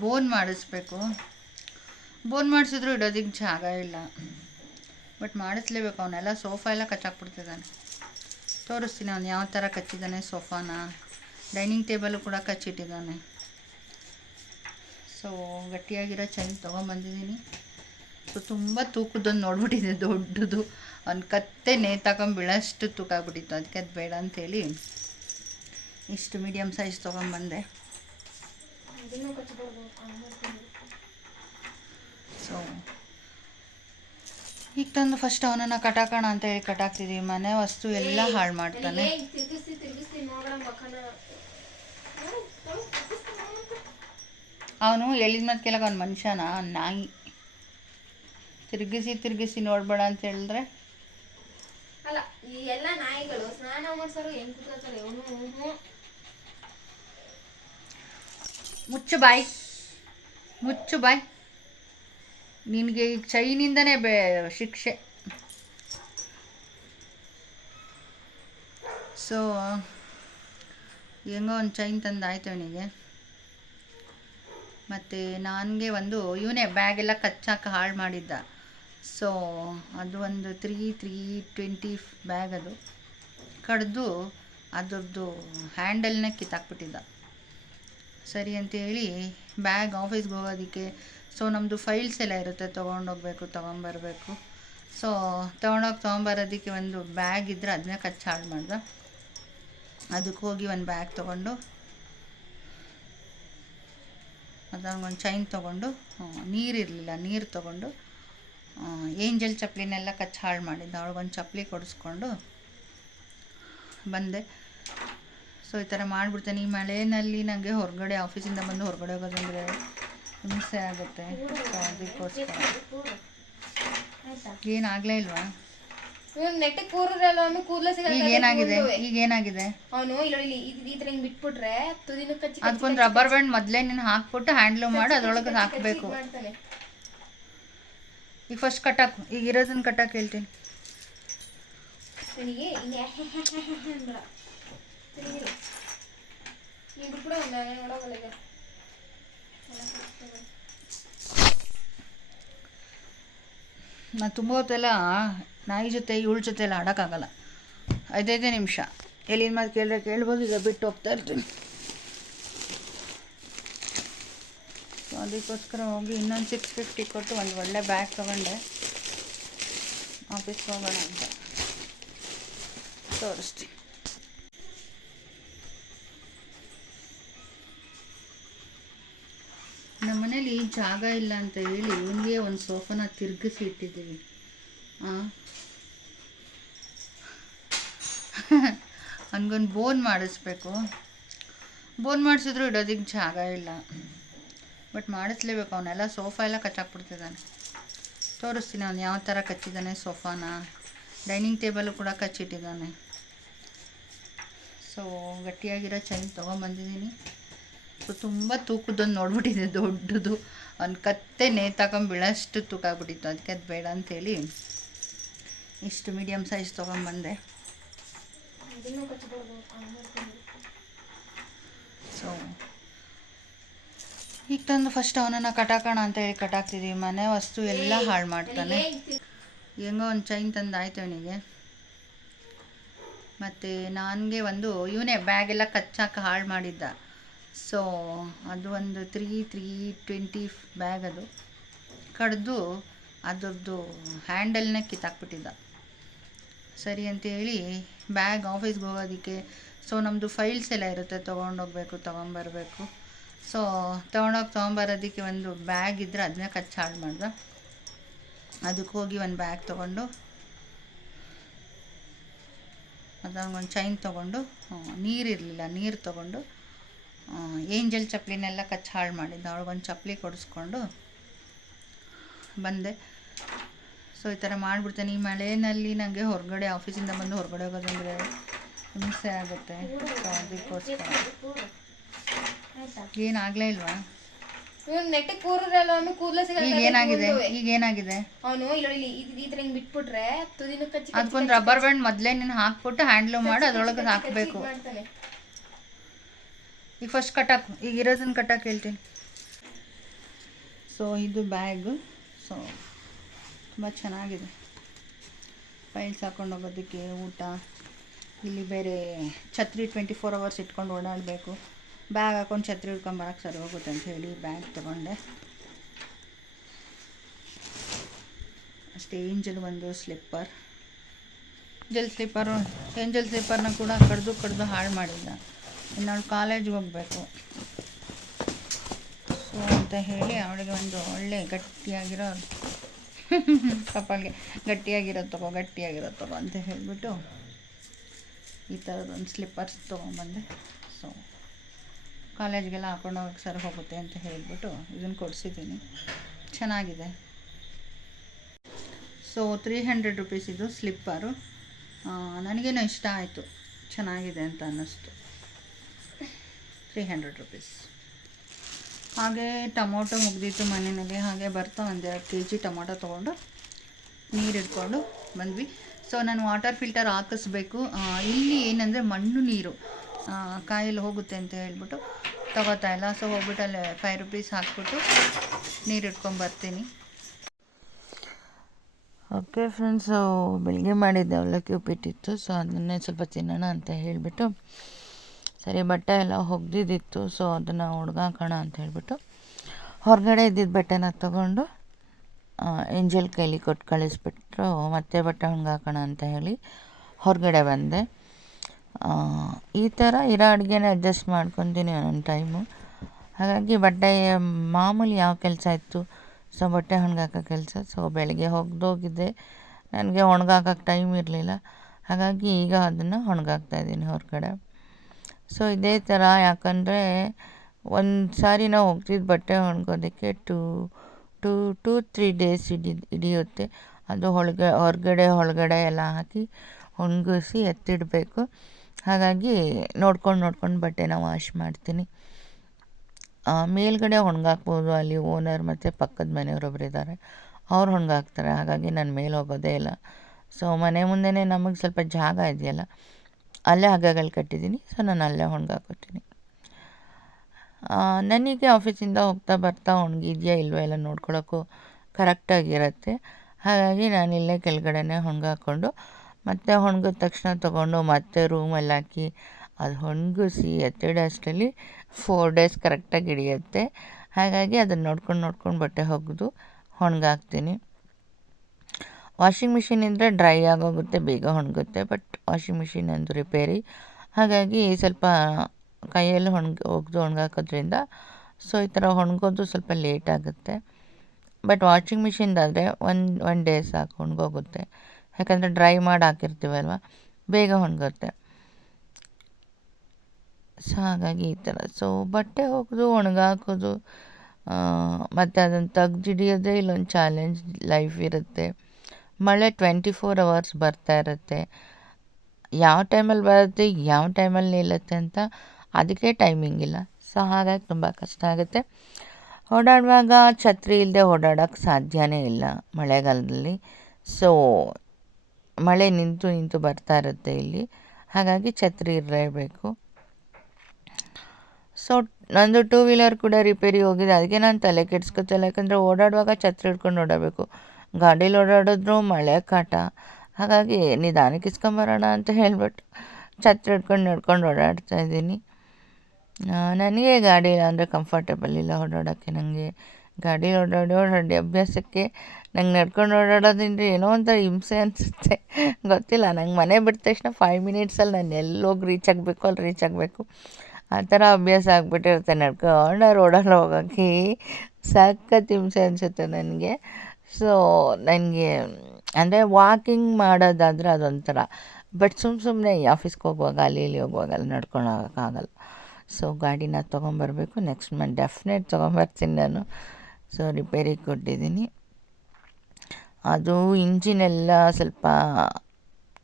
ಬೋನ್ ಮಾಡಿಸ್ಬೇಕು. ಬೋನ್ ಮಾಡಿಸಿದ್ರು ಇಡೋದಕ್ಕೆ ಜಾಗ ಇಲ್ಲ, ಬಟ್ ಮಾಡಿಸ್ಲೇಬೇಕು. ಅವನ್ನೆಲ್ಲ ಸೋಫಾ ಎಲ್ಲ ಕಚ್ಚಾಕ್ಬಿಡ್ತಿದ್ದಾನೆ. ತೋರಿಸ್ತೀನಿ ಅವನು ಯಾವ ಥರ ಕಚ್ಚಿದ್ದಾನೆ ಸೋಫಾನ. ಡೈನಿಂಗ್ ಟೇಬಲು ಕೂಡ ಕಚ್ಚಿಟ್ಟಿದ್ದಾನೆ. ಸೊ ಗಟ್ಟಿಯಾಗಿರೋ ಚೈನ್ ತೊಗೊಂಬಂದಿದ್ದೀನಿ. ಸೊ ತುಂಬ ತೂಕದ್ದೊಂದು ನೋಡ್ಬಿಟ್ಟಿದೆ, ದೊಡ್ಡದು. ಅವ್ನು ಕತ್ತೆ ನೇತಾಕೊಂಬೀಳಷ್ಟು ತೂಕ ಆಗ್ಬಿಟ್ಟಿತ್ತು. ಅದಕ್ಕೆ ಅದು ಬೇಡ ಅಂಥೇಳಿ ಇಷ್ಟು ಮೀಡಿಯಮ್ ಸೈಜ್ ತೊಗೊಂಬಂದೆ. ಸೊ ಈಗ ತಂದು ಫಸ್ಟ್ ಅವನನ್ನು ಕಟಾಕೋಣ ಅಂತ ಹೇಳಿ ಕಟಾಕ್ತಿದ್ದೀವಿ. ಮನೆ ವಸ್ತು ಎಲ್ಲ ಹಾಳು ಮಾಡ್ತಾನೆ. ಅವನು ಹೇಳಿದ ಮತ್ತೆ ಕೇಳಕ್ಕೆ ಅವ್ನು ಮನುಷ್ಯನ ನಾಯಿ. ತಿರುಗಿಸಿ ನೋಡ್ಬೇಡ ಅಂತ ಹೇಳಿದ್ರೆ ಅಲ್ಲ, ಈ ಎಲ್ಲ ನಾಯಿಗಳು ಸ್ನಾನ ಮಾಡ್ಸೋರು ಹೆಂಗ್ ಕೂತ್ಕೊಳ್ತಾರೆ. ಮುಚ್ಚು ಬಾಯ್ ನಿನಗೆ ಈಗ ಚೈನಿಂದನೇ ಶಿಕ್ಷೆ. ಸೊ ಹೆಂಗೋ ಒಂದು ಚೈನ್ ತಂದಾಯ್ತು ಅವನಿಗೆ. ಮತ್ತು ನನಗೆ ಒಂದು ಇವನೇ ಬ್ಯಾಗೆಲ್ಲ ಕಚ್ಚಾಕ ಹಾಳು ಮಾಡಿದ್ದ. ಸೊ ಅದು ಒಂದು 320 ಬ್ಯಾಗ್ ಅದು ಕಡ್ದು ಅದರದ್ದು ಹ್ಯಾಂಡಲ್ನ ಕಿತ್ತಾಕ್ಬಿಟ್ಟಿದ್ದ. ಸರಿ ಅಂತೇಳಿ ಬ್ಯಾಗ್ ಆಫೀಸ್ಗೆ ಹೋಗೋದಕ್ಕೆ, ಸೊ ನಮ್ಮದು ಫೈಲ್ಸ್ ಎಲ್ಲ ಇರುತ್ತೆ, ತೊಗೊಂಡೋಗ್ಬೇಕು ತೊಗೊಂಬರ್ಬೇಕು. ಸೊ ತೊಗೊಂಬರೋದಕ್ಕೆ ಒಂದು ಬ್ಯಾಗ್ ಇದ್ದರೆ ಅದನ್ನ ಕಚ್ಚಿ ಹಾಳು ಮಾಡ್ದೆ. ಅದಕ್ಕೆ ಹೋಗಿ ಒಂದು ಬ್ಯಾಗ್ ತೊಗೊಂಡು ಅದೊಂದು ಚೈನ್ ತೊಗೊಂಡು, ನೀರಿರಲಿಲ್ಲ, ನೀರು ತೊಗೊಂಡು ಏಂಜಲ್ ಚಪ್ಪಲಿನೆಲ್ಲ ಕಚ್ಚಿ ಹಾಳು ಮಾಡಿದ್ದ. ಅವಳಿಗೊಂದು ಚಪ್ಪಲಿ ಕೊಡಿಸ್ಕೊಂಡು ಬಂದೆ. ಸೊ ಈ ಥರ ಮಾಡಿಬಿಡ್ತೇನೆ. ಈ ಮಳೆಯಲ್ಲಿ ನನಗೆ ಹೊರಗಡೆ ಆಫೀಸಿಂದ ಬಂದು ಹೊರಗಡೆ ಹೋಗೋದಂದರೆ ಹಿಂಸೆ ಆಗುತ್ತೆ. ಸೊ ಅದಕ್ಕೋಸ್ಕರ ಏನಾಗಲೇ ಇಲ್ವಾ? ನೆಟ್ಟಿಗೆ ಕೂರಲ್ಲ ಅವನು ಕೂದಲ ಈಗ ಏನಾಗಿದೆ ಅವನು ಈ ತರ ಹಿಂಗ್ ಬಿಟ್ಬಿಟ್ರೆ ತುದಿನ ಕಚ್ಚಿ ಅದಕ್ಕೊಂದು ರಬ್ಬರ್ ಬ್ಯಾಂಡ್ ಮೊದಲೇ ನೀನು ಹಾಕ್ಬಿಟ್ಟು ಹ್ಯಾಂಡ್ಲು ಮಾಡಿ ಅದ್ರೊಳಗೆ ಹಾಕಬೇಕು. ಈಗ ಫಸ್ಟ್ ಕಟ್ಟಾಕು, ಈಗ ಇರೋದನ್ನ ಕಟ್ಟಾಕು ಹೇಳ್ತೀನಿ. ನಾನು ತುಂಬ ಹೊತ್ತೆಲ್ಲ ನಾಯಿ ಜೊತೆ ಇವಳ ಜೊತೆ ಎಲ್ಲ ಆಡೋಕ್ಕಾಗಲ್ಲ. 5 ನಿಮಿಷ ಎಲ್ಲಿನ ಮಾತು ಕೇಳಿದ್ರೆ ಕೇಳ್ಬೋದು, ಈಗ ಬಿಟ್ಟು ಹೋಗ್ತಾ ಇರ್ತೀನಿ. ಸೊ ಅದಕ್ಕೋಸ್ಕರ ಹೋಗಿ ಇನ್ನೊಂದು 650 ಕೊಟ್ಟು ಒಂದು ಒಳ್ಳೆ ಬ್ಯಾಗ್ ತೊಗೊಂಡೆ. ಆಫೀಸ್ಗೆ ಹೋಗೋಣ ಅಂತ ತೋರಿಸ್ತೀನಿ. ನಮ್ಮ ಮನೇಲಿ ಜಾಗ ಇಲ್ಲ ಅಂತ ಹೇಳಿ ಇವನಿಗೆ ಒಂದು ಸೋಫಾನ ತಿರುಗಿಸಿ ಇಟ್ಟಿದ್ದೀವಿ. ಅವನಿಗೊಂದು ಬೋನ್ ಮಾಡಿಸ್ಬೇಕು. ಬೋನ್ ಮಾಡಿಸಿದ್ರು ಇಡೋದಕ್ಕೆ ಜಾಗ ಇಲ್ಲ, ಬಟ್ ಮಾಡಿಸ್ಲೇಬೇಕು. ಅವನ್ನೆಲ್ಲ ಸೋಫಾ ಎಲ್ಲ ಕಚ್ಚಾಕ್ಬಿಡ್ತಿದ್ದಾನೆ. ತೋರಿಸ್ತೀನಿ ಅವನು ಯಾವ ಥರ ಕಚ್ಚಿದ್ದಾನೆ ಸೋಫಾನ. ಡೈನಿಂಗ್ ಟೇಬಲು ಕೂಡ ಕಚ್ಚಿಟ್ಟಿದ್ದಾನೆ. ಸೊ ಗಟ್ಟಿಯಾಗಿರೋ ಚೈನ್ ತೊಗೊಂಬಂದಿದ್ದೀನಿ. ಸೊ ತುಂಬ ತೂಕದ್ದೊಂದು ನೋಡ್ಬಿಟ್ಟಿದೆ, ದೊಡ್ಡದು. ಅವ್ನು ಕತ್ತೆ ನೇತಾಕೊಂಡು ಬೀಳೋಷ್ಟು ತೂಕ ಆಗ್ಬಿಟ್ಟಿತ್ತು. ಅದಕ್ಕೆ ಅದು ಬೇಡ ಅಂಥೇಳಿ ಇಷ್ಟು ಮೀಡಿಯಮ್ ಸೈಜ್ ತೊಗೊಂಬಂದೆ. ಸೊ ಈಗ ತಂದು ಫಸ್ಟ್ ಅವನನ್ನು ಕಟಾಕೋಣ ಅಂತ ಹೇಳಿ ಕಟಾಕ್ತಿದ್ದೀವಿ. ಮನೆ ವಸ್ತು ಎಲ್ಲ ಹಾಳು ಮಾಡ್ತಾನೆ. ಹೆಂಗೋ ಒಂದು ಚೈನ್ ತಂದಾಯ್ತು ಅವನಿಗೆ. ಮತ್ತು ನನಗೆ ಒಂದು ಇವನೇ ಬ್ಯಾಗೆಲ್ಲ ಕಚ್ಚಾಕ ಹಾಳು ಮಾಡಿದ್ದ. ಸೊ ಅದು ಒಂದು 320 ಬ್ಯಾಗ್ ಅದು ಕಡ್ದು ಅದರದ್ದು ಹ್ಯಾಂಡಲ್ನ ಕಿತ್ತಾಕ್ಬಿಟ್ಟಿದ್ದ. ಸರಿ ಅಂತೇಳಿ ಬ್ಯಾಗ್ ಆಫೀಸ್ಗೆ ಹೋಗೋದಕ್ಕೆ, ಸೊ ನಮ್ಮದು ಫೈಲ್ಸ್ ಎಲ್ಲ ಇರುತ್ತೆ, ತೊಗೊಂಡೋಗ್ಬೇಕು ತೊಗೊಂಬರ್ಬೇಕು. ಸೊ ತೊಗೊಂಬರೋದಕ್ಕೆ ಒಂದು ಬ್ಯಾಗ್ ಇದ್ದರೆ ಅದನ್ನ ಕಚ್ಚಿ ಹಾಳು ಮಾಡ್ದೆ. ಅದಕ್ಕೆ ಹೋಗಿ ಒಂದು ಬ್ಯಾಗ್ ತೊಗೊಂಡು ಅದೊಂದು ಚೈನ್ ತೊಗೊಂಡು, ನೀರಿರಲಿಲ್ಲ, ನೀರು ತೊಗೊಂಡು ಏಂಜಲ್ ಚಪ್ಪಲಿನೆಲ್ಲ ಕಚ್ಚಿ ಹಾಳು ಮಾಡಿದ್ದ. ಅವಳಿಗೊಂದು ಚಪ್ಪಲಿ ಕೊಡಿಸ್ಕೊಂಡು ಬಂದೆ. ಸೊ ಈ ಥರ ಮಾಡಿಬಿಡ್ತೇನೆ. ಈ ಮಳೆಯಲ್ಲಿ ನನಗೆ ಹೊರಗಡೆ ಆಫೀಸಿಂದ ಬಂದು ಹೊರಗಡೆ ಹೋಗೋದಂದರೆ ಹಿಂಸೆ ಆಗುತ್ತೆ. ಸೊ ಅದಕ್ಕೋಸ್ಕರ ಏನಾಗಲೇ ಇಲ್ವಾ? ನೆಟ್ಟಿಗೆ ಕೂರಲ್ಲ ಅವನು ಕೂದಲ ಈಗ ಏನಾಗಿದೆ ಅವನು ಈ ತರ ಹಿಂಗ್ ಬಿಟ್ಬಿಟ್ರೆ ತುದಿನ ಕಚ್ಚಿ ಅದಕ್ಕೊಂದು ರಬ್ಬರ್ ಬ್ಯಾಂಡ್ ಮೊದಲೇ ನೀನು ಹಾಕ್ಬಿಟ್ಟು ಹ್ಯಾಂಡ್ಲು ಮಾಡಿ ಅದ್ರೊಳಗೆ ಹಾಕಬೇಕು. ಈಗ ಫಸ್ಟ್ ಕಟ್ಟಾಕು, ಈಗ ಇರೋದನ್ನ ಕಟ್ಟಾಕು ಹೇಳ್ತೀನಿ. ಸೊ ಇದು ಬ್ಯಾಗು. ಸೊ ತುಂಬ ಚೆನ್ನಾಗಿದೆ. ಫೈಲ್ಸ್ ಹಾಕ್ಕೊಂಡು ಹೋಗೋದಕ್ಕೆ, ಊಟ, ಇಲ್ಲಿ ಬೇರೆ ಛತ್ರಿ 24 hours ಇಟ್ಕೊಂಡು ಓಡಾಡಬೇಕು. ಬ್ಯಾಗ್ ಹಾಕೊಂಡು ಛತ್ರಿ ಹಿಡ್ಕೊಂಬರಕ್ಕೆ ಸರಿ ಹೋಗುತ್ತೆ ಅಂತ ಹೇಳಿ ಬ್ಯಾಗ್ ತೊಗೊಂಡೆ. ಅಷ್ಟೇ. ಏಂಜಲ್ ಒಂದು ಸ್ಲಿಪ್ಪರ್, ಏಂಜಲ್ ಸ್ಲಿಪ್ಪರ್ನ ಕೂಡ ಕಡ್ದು ಹಾಳು ಮಾಡಿದ್ದ. ಇನ್ನು ಅವಳು ಕಾಲೇಜ್ಗೆ ಹೋಗಬೇಕು. ಸೊ ಅಂತ ಹೇಳಿ ಅವಳಿಗೆ ಒಂದು ಒಳ್ಳೆ ಗಟ್ಟಿಯಾಗಿರೋ ಕಪ್ಪಲ್ಗೆ ಗಟ್ಟಿಯಾಗಿರೋದು ತಗೋ ಅಂತ ಹೇಳಿಬಿಟ್ಟು ಈ ಥರದೊಂದು ಸ್ಲಿಪ್ಪರ್ಸ್ ತೊಗೊಂಬಂದೆ. ಸೊ ಕಾಲೇಜ್ಗೆಲ್ಲ ಹಾಕೊಂಡು ಹೋಗಕ್ಕೆ ಸರಿ ಹೋಗುತ್ತೆ ಅಂತ ಹೇಳಿಬಿಟ್ಟು ಇದನ್ನು ಕೊಡಿಸಿದ್ದೀನಿ. ಚೆನ್ನಾಗಿದೆ. ಸೊ 300 rupees ಇದು ಸ್ಲಿಪ್ಪರು. ನನಗೇನೋ ಇಷ್ಟ ಆಯಿತು, ಚೆನ್ನಾಗಿದೆ ಅಂತ ಅನ್ನಿಸ್ತು. 300 rupees. ಹಾಗೆ ಟೊಮೊಟೊ ಮುಗ್ದಿತ್ತು ಮನೆಯಲ್ಲಿ, ಹಾಗೆ ಬರ್ತಾ ಒಂದೆರಡು kg ಟೊಮೊಟೊ ತೊಗೊಂಡು ನೀರು ಇಟ್ಕೊಂಡು ಬಂದ್ವಿ. ಸೊ ನಾನು ವಾಟರ್ ಫಿಲ್ಟರ್ ಹಾಕಿಸ್ಬೇಕು. ಇಲ್ಲಿ ಏನಂದರೆ ಮಣ್ಣು ನೀರು ಕಾಯಲ್ಲಿ ಹೋಗುತ್ತೆ ಅಂತ ಹೇಳ್ಬಿಟ್ಟು ತಗೋತಾ ಇಲ್ಲ. ಸೊ ಹೋಗ್ಬಿಟ್ಟು ಅಲ್ಲಿ 5 rupees ಹಾಕ್ಬಿಟ್ಟು ನೀರು ಇಟ್ಕೊಂಬರ್ತೀನಿ. ಓಕೆ ಫ್ರೆಂಡ್ಸು, ಬೆಳಗ್ಗೆ ಮಾಡಿದ್ದೆ ಅವಲಕ್ಕಿ ಉಪ್ಪಿಟ್ಟಿತ್ತು. ಸೊ ಅದನ್ನೇ ಸ್ವಲ್ಪ ತಿನ್ನೋಣ ಅಂತ ಹೇಳಿಬಿಟ್ಟು, ಸರಿ ಬಟ್ಟೆ ಎಲ್ಲ ಒಗ್ದಿದ್ದಿತ್ತು. ಸೊ ಅದನ್ನು ಒಣಗಾಕೋಣ ಅಂತ ಹೇಳ್ಬಿಟ್ಟು ಹೊರಗಡೆ ಇದ್ದಿದ್ದ ಬಟ್ಟೆನ ತೊಗೊಂಡು ಏಂಜಲ್ ಕೈಲಿ ಕೊಟ್ಟು ಕಳಿಸ್ಬಿಟ್ರು. ಮತ್ತೆ ಬಟ್ಟೆ ಒಣಗಾಕೋಣ ಅಂತ ಹೇಳಿ ಹೊರಗಡೆ ಬಂದೆ. ಈ ಥರ ಇರೋ ಅಡುಗೆನ ಅಡ್ಜಸ್ಟ್ ಮಾಡ್ಕೊತೀನಿ ಒಂದೊಂದು ಟೈಮು. ಹಾಗಾಗಿ ಬಟ್ಟೆ ಮಾಮೂಲಿ ಯಾವ ಕೆಲಸ ಇತ್ತು, ಸೊ ಬಟ್ಟೆ ಒಣಗಾಕೋ ಕೆಲಸ. ಸೊ ಬೆಳಗ್ಗೆ ಹೋಗಿದ್ದೆ, ನನಗೆ ಒಣಗಾಕೋಕ್ಕೆ ಟೈಮ್ ಇರಲಿಲ್ಲ. ಹಾಗಾಗಿ ಈಗ ಅದನ್ನು ಒಣಗಾಕ್ತಾಯಿದ್ದೀನಿ ಹೊರಗಡೆ. ಸೊ ಇದೇ ಥರ, ಯಾಕಂದರೆ ಒಂದು ಸಾರಿ ನಾವು ಹೋಗ್ತಿದ್ದ ಬಟ್ಟೆ ಒಣಗೋದಕ್ಕೆ 2-3 days ಹಿಡಿಯುತ್ತೆ. ಅದು ಹೊರಗಡೆ ಎಲ್ಲ ಹಾಕಿ ಒಣಗಿಸಿ ಎತ್ತಿಡಬೇಕು. ಹಾಗಾಗಿ ನೋಡ್ಕೊಂಡು ಬಟ್ಟೆನ ವಾಶ್ ಮಾಡ್ತೀನಿ. ಮೇಲ್ಗಡೆ ಒಣಗಾಕ್ಬೋದು, ಅಲ್ಲಿ ಓನರ್ ಮತ್ತು ಪಕ್ಕದ ಮನೆಯವರೊಬ್ರು ಇದ್ದಾರೆ, ಅವ್ರು ಒಣಗಾಕ್ತಾರೆ. ಹಾಗಾಗಿ ನಾನು ಮೇಲೆ ಹೋಗೋದೇ ಇಲ್ಲ. ಸೊ ಮನೆ ಮುಂದೆನೇ ನಮಗೆ ಸ್ವಲ್ಪ ಜಾಗ ಇದೆಯಲ್ಲ, ಅಲ್ಲೇ ಹಗ್ಗಗಳು ಕಟ್ಟಿದ್ದೀನಿ. ಸೊ ನಾನು ಅಲ್ಲೇ ಒಣಗಾಕೋತೀನಿ. ನನಗೆ ಆಫೀಸಿಂದ ಹೋಗ್ತಾ ಬರ್ತಾ ಒಣಗಿದೆಯಾ ಇಲ್ವೋ ಎಲ್ಲ ನೋಡ್ಕೊಳ್ಳೋಕ್ಕೂ ಕರೆಕ್ಟಾಗಿರುತ್ತೆ. ಹಾಗಾಗಿ ನಾನಿಲ್ಲೇ ಕೆಳಗಡೆನೇ ಒಣಗಾಕೊಂಡು ಮತ್ತೆ ಒಣಗಿದ ತಕ್ಷಣ ತೊಗೊಂಡು ಮತ್ತೆ ರೂಮಲ್ಲಿ ಹಾಕಿ ಅದು ಒಣಗಿಸಿ ಎತ್ತಿಡೋಷ್ಟರಲ್ಲಿ 4 days ಕರೆಕ್ಟಾಗಿ ಹಿಡಿಯುತ್ತೆ. ಹಾಗಾಗಿ ಅದನ್ನು ನೋಡ್ಕೊಂಡು ಬಟ್ಟೆ ಒಗೆದು ಒಣಗಾಕ್ತೀನಿ. ವಾಷಿಂಗ್ ಮಿಷಿನ್ ಇದ್ದರೆ ಡ್ರೈ ಆಗೋಗುತ್ತೆ, ಬೇಗ ಒಣಗುತ್ತೆ. ಬಟ್ ವಾಷಿಂಗ್ ಮಿಷಿನ್ ಒಂದು ರಿಪೇರಿ, ಹಾಗಾಗಿ ಸ್ವಲ್ಪ ಕೈಯಲ್ಲಿ ಒಗೆದು ಒಣಗಾಕೋದ್ರಿಂದ ಸೊ ಈ ಥರ ಒಣಗೋದು ಸ್ವಲ್ಪ ಲೇಟ್ ಆಗುತ್ತೆ. ಬಟ್ ವಾಷಿಂಗ್ ಮಿಷಿನ್ದಾದರೆ ಒನ್ ಡೇ ಸಾಕು, ಒಣಗೋಗುತ್ತೆ. ಯಾಕಂದರೆ ಡ್ರೈ ಮಾಡಿ ಹಾಕಿರ್ತೀವಲ್ವ, ಬೇಗ ಒಣಗುತ್ತೆ. ಸೊ ಹಾಗಾಗಿ ಈ ಥರ. ಸೊ ಬಟ್ಟೆ ಒಗೆದು ಒಣಗಾಕೋದು ಮತ್ತು ಅದನ್ನು ತೆಗ್ದಿಡಿಯೋದೇ ಇಲ್ಲೊಂದು ಚಾಲೆಂಜ್ ಲೈಫ್ ಇರುತ್ತೆ. ಮಳೆ 24 hours ಬರ್ತಾ ಇರುತ್ತೆ. ಯಾವ ಟೈಮಲ್ಲಿ ಬರುತ್ತೆ, ಯಾವ ಟೈಮಲ್ಲಿ ನಿಲ್ಲುತ್ತೆ ಅಂತ ಅದಕ್ಕೆ ಟೈಮಿಂಗ್ ಇಲ್ಲ. ಸೊ ಹಾಗಾಗಿ ತುಂಬ ಕಷ್ಟ ಆಗುತ್ತೆ. ಓಡಾಡುವಾಗ ಛತ್ರಿ ಇಲ್ಲದೆ ಓಡಾಡೋಕ್ಕೆ ಸಾಧ್ಯವೇ ಇಲ್ಲ ಮಳೆಗಾಲದಲ್ಲಿ. ಸೊ ಮಳೆ ನಿಂತು ಬರ್ತಾ ಇರುತ್ತೆ ಇಲ್ಲಿ, ಹಾಗಾಗಿ ಛತ್ರಿ ಇರಲೇಬೇಕು. ಸೊ ನಂದು 2 wheeler ಕೂಡ ರಿಪೇರಿ ಹೋಗಿದೆ. ಅದಕ್ಕೆ ನಾನು ತಲೆ ಕೆಡಿಸ್ಕೊತಿಲ್ಲ, ಯಾಕಂದರೆ ಓಡಾಡುವಾಗ ಛತ್ರಿ ಹಿಡ್ಕೊಂಡು ಓಡಾಡಬೇಕು. ಗಾಡೀಲಿ ಓಡಾಡಿದ್ರು ಮಳೆ ಕಾಟ, ಹಾಗಾಗಿ ನಿಧಾನಕ್ಕೆ ಇಸ್ಕೊಂಬರೋಣ ಅಂತ ಹೇಳ್ಬಿಟ್ಟು ಛತ್ರಿ ಹಿಡ್ಕೊಂಡು ಓಡಾಡ್ತಾಯಿದ್ದೀನಿ. ನನಗೆ ಗಾಡಿ ಅಂದರೆ ಕಂಫರ್ಟೇಬಲ್ ಇಲ್ಲ ಓಡಾಡೋಕ್ಕೆ. ನನಗೆ ಗಾಡೀಲಿ ಓಡಾಡಿ ಅಭ್ಯಾಸಕ್ಕೆ ನಂಗೆ ನಡ್ಕೊಂಡು ಓಡಾಡೋದ್ರಿಂದ ಏನೋ ಒಂಥರ ಹಿಂಸೆ ಅನಿಸುತ್ತೆ, ಗೊತ್ತಿಲ್ಲ. ನಂಗೆ ಮನೆ ಬಿಟ್ಟ ತಕ್ಷಣ 5 minutesಲ್ಲಿ ನಾನು ಎಲ್ಲೋಗಿ ರೀಚ್ ಆಗಬೇಕು ಆ ಥರ ಅಭ್ಯಾಸ ಆಗಿಬಿಟ್ಟಿರುತ್ತೆ. ನಡ್ಕೊಂಡು ರೋಡಲ್ಲಿ ಹೋಗೋಕ್ಕೆ ಸಖತ್ ಹಿಂಸೆ ಅನಿಸುತ್ತೆ ನನಗೆ. ಸೊ ನನಗೆ ಅಂದರೆ ವಾಕಿಂಗ್ ಮಾಡೋದಾದರೆ ಅದೊಂಥರ. ಬಟ್ ಸುಮ್ಮನೆ ಆಫೀಸ್ಗೆ ಹೋಗುವಾಗ ಅಲ್ಲಿ ಇಲ್ಲಿ ಹೋಗುವಾಗ ಅಲ್ಲಿ ನಡ್ಕೊಂಡು ಹೋಗೋಕ್ಕಾಗಲ್ಲ. ಸೊ ಗಾಡಿನ ತೊಗೊಂಬರ್ಬೇಕು. ನೆಕ್ಸ್ಟ್ ಮಂತ್ ಡೆಫಿನೆಟ್ ತೊಗೊಂಬರ್ತೀನಿ ನಾನು. ಸೊ ರಿಪೇರಿಗೆ ಕೊಟ್ಟಿದ್ದೀನಿ. ಅದು ಇಂಜಿನೆಲ್ಲ ಸ್ವಲ್ಪ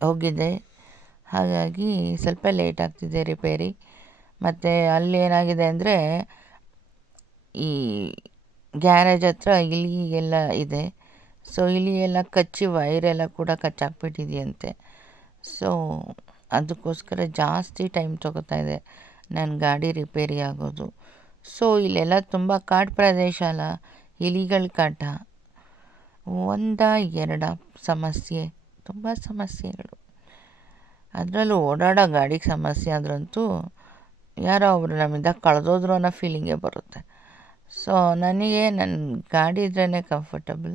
ಹೋಗಿದೆ, ಹಾಗಾಗಿ ಸ್ವಲ್ಪ ಲೇಟ್ ಆಗ್ತಿದೆ ರಿಪೇರಿ. ಮತ್ತು ಅಲ್ಲಿ ಏನಾಗಿದೆ ಅಂದರೆ ಈ ಗ್ಯಾರೇಜ್ ಹತ್ರ ಇಲಿ ಎಲ್ಲ ಇದೆ. ಸೊ ಇಲಿ ಎಲ್ಲ ಕಚ್ಚಿ ವೈರೆಲ್ಲ ಕೂಡ ಕಚ್ಚಾಕ್ಬಿಟ್ಟಿದೆಯಂತೆ. ಸೊ ಅದಕ್ಕೋಸ್ಕರ ಜಾಸ್ತಿ ಟೈಮ್ ತೊಗೋತಾ ಇದೆ ನನ್ನ ಗಾಡಿ ರಿಪೇರಿ ಆಗೋದು. ಸೊ ಇಲ್ಲೆಲ್ಲ ತುಂಬ ಕಾಡು ಪ್ರದೇಶ ಅಲ್ಲ, ಇಲಿಗಳ ಕಾಟ 1-2 ಸಮಸ್ಯೆ, ತುಂಬ ಸಮಸ್ಯೆಗಳು. ಅದರಲ್ಲೂ ಓಡಾಡೋ ಗಾಡಿಗೆ ಸಮಸ್ಯೆ ಆದ್ರಂತೂ ಯಾರೋ ಒಬ್ಬರು ನಮ್ಮಿಂದ ಕಳೆದೋದ್ರು ಅನ್ನೋ ಫೀಲಿಂಗೇ ಬರುತ್ತೆ. ಸೊ ನನಗೆ ನನ್ನ ಗಾಡಿ ಇದ್ರೇ ಕಂಫರ್ಟಬಲ್.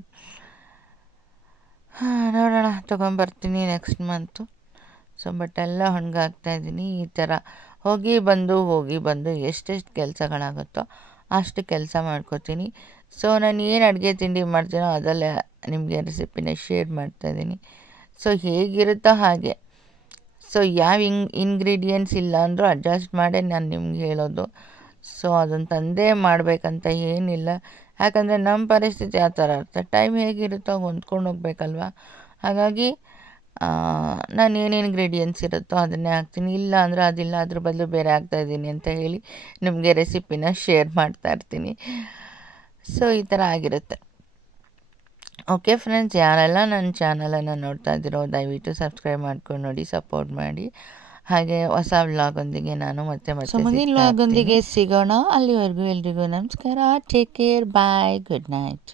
ನೋಡೋಣ, ತೊಗೊಂಬರ್ತೀನಿ ನೆಕ್ಸ್ಟ್ ಮಂತು. ಸೊ ಬಟ್ ಎಲ್ಲ ಒಣಗಾಕ್ತಾಯಿದ್ದೀನಿ. ಈ ಥರ ಹೋಗಿ ಬಂದು ಎಷ್ಟೆಷ್ಟು ಕೆಲಸಗಳಾಗುತ್ತೋ ಅಷ್ಟು ಕೆಲಸ ಮಾಡ್ಕೋತೀನಿ. ಸೊ ನಾನು ಏನು ಅಡುಗೆ ತಿಂಡಿ ಮಾಡ್ತೀನೋ ಅದಲ್ಲೇ ನಿಮಗೆ ರೆಸಿಪಿನ ಶೇರ್ ಮಾಡ್ತಾಯಿದ್ದೀನಿ. ಸೊ ಹೇಗಿರುತ್ತೋ ಹಾಗೆ. ಸೊ ಯಾವ ಇಂಗ್ರೀಡಿಯೆಂಟ್ಸ್ ಇಲ್ಲ ಅಂದರೂ ಅಡ್ಜಸ್ಟ್ ಮಾಡೇ ನಾನು ನಿಮ್ಗೆ ಹೇಳೋದು. ಸೊ ಅದನ್ನು ತಂದೇ ಮಾಡಬೇಕಂತ ಏನಿಲ್ಲ, ಯಾಕಂದರೆ ನಮ್ಮ ಪರಿಸ್ಥಿತಿ ಆ ಥರ ಇರುತ್ತೆ. ಟೈಮ್ ಹೇಗಿರುತ್ತೋ ಹೊಂದ್ಕೊಂಡು ಹೋಗ್ಬೇಕಲ್ವ. ಹಾಗಾಗಿ ನಾನು ಏನೇನು ಇಂಗ್ರೀಡಿಯೆಂಟ್ಸ್ ಇರುತ್ತೋ ಅದನ್ನೇ ಹಾಕ್ತೀನಿ, ಇಲ್ಲ ಅಂದರೆ ಅದಿಲ್ಲ ಅದ್ರ ಬದಲು ಬೇರೆ ಹಾಕ್ತಾಯಿದ್ದೀನಿ ಅಂತ ಹೇಳಿ ನಿಮಗೆ ರೆಸಿಪಿನ ಶೇರ್ ಮಾಡ್ತಾ ಇರ್ತೀನಿ. ಸೊ ಈ ಥರ ಆಗಿರುತ್ತೆ. ಓಕೆ ಫ್ರೆಂಡ್ಸ್, ಯಾರೆಲ್ಲ ನನ್ನ ಚಾನಲನ್ನು ನೋಡ್ತಾ ಇದ್ದೀರೋ ದಯವಿಟ್ಟು ಸಬ್ಸ್ಕ್ರೈಬ್ ಮಾಡ್ಕೊಂಡು ನೋಡಿ, ಸಪೋರ್ಟ್ ಮಾಡಿ. ಹಾಗೆ ಹೊಸ ವ್ಲಾಗೊಂದಿಗೆ ನಾನು ಮತ್ತೆ ಮುಂದಿನ ವ್ಲಾಗೊಂದಿಗೆ ಸಿಗೋಣ. ಅಲ್ಲಿವರೆಗೂ ಎಲ್ರಿಗೂ ನಮಸ್ಕಾರ. ಟೇಕ್ ಕೇರ್, ಬಾಯ್, ಗುಡ್ ನೈಟ್.